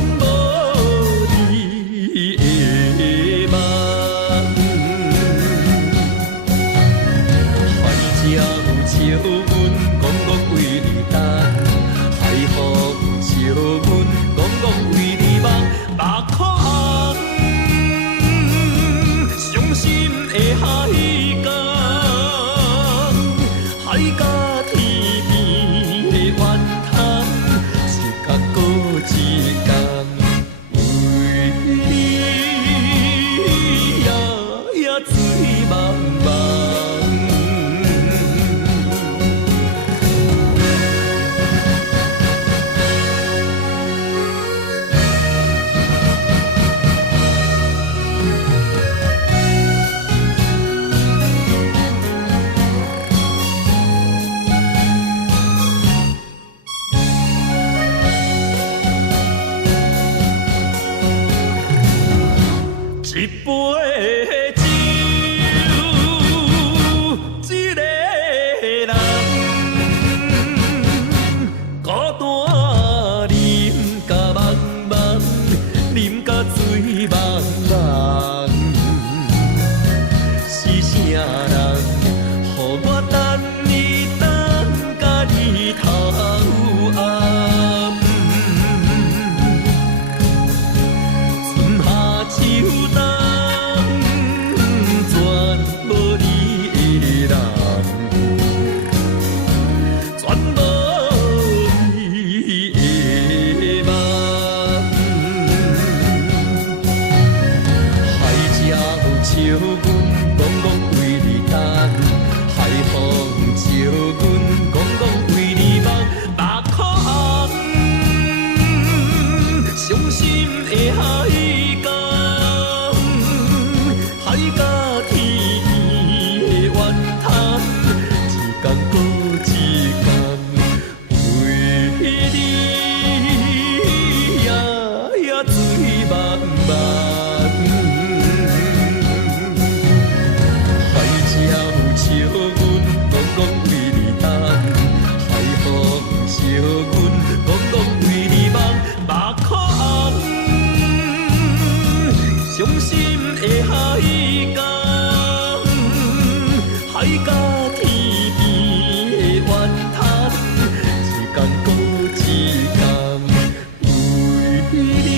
无你的梦。海只有笑阮戆戆为你等，海风笑阮戆戆为你梦，目眶红，伤心的海港，海角天边的怨叹，一天过一天，为你夜水茫茫。一杯酒，一个人，孤单饮甲茫茫，饮甲醉茫茫。是啥人，予我等你等甲日头暗？春夏秋冬。笑阮戆戆为你等，海风笑阮戆戆为你梦，目眶红，伤心的海港，海角天边的怨叹，一天过一天，为你夜水茫茫。笑阮戆戆为你等，海风笑阮戆戆为你梦，目眶红，伤心的海港，海角天边的怨叹，一天过一天，为你。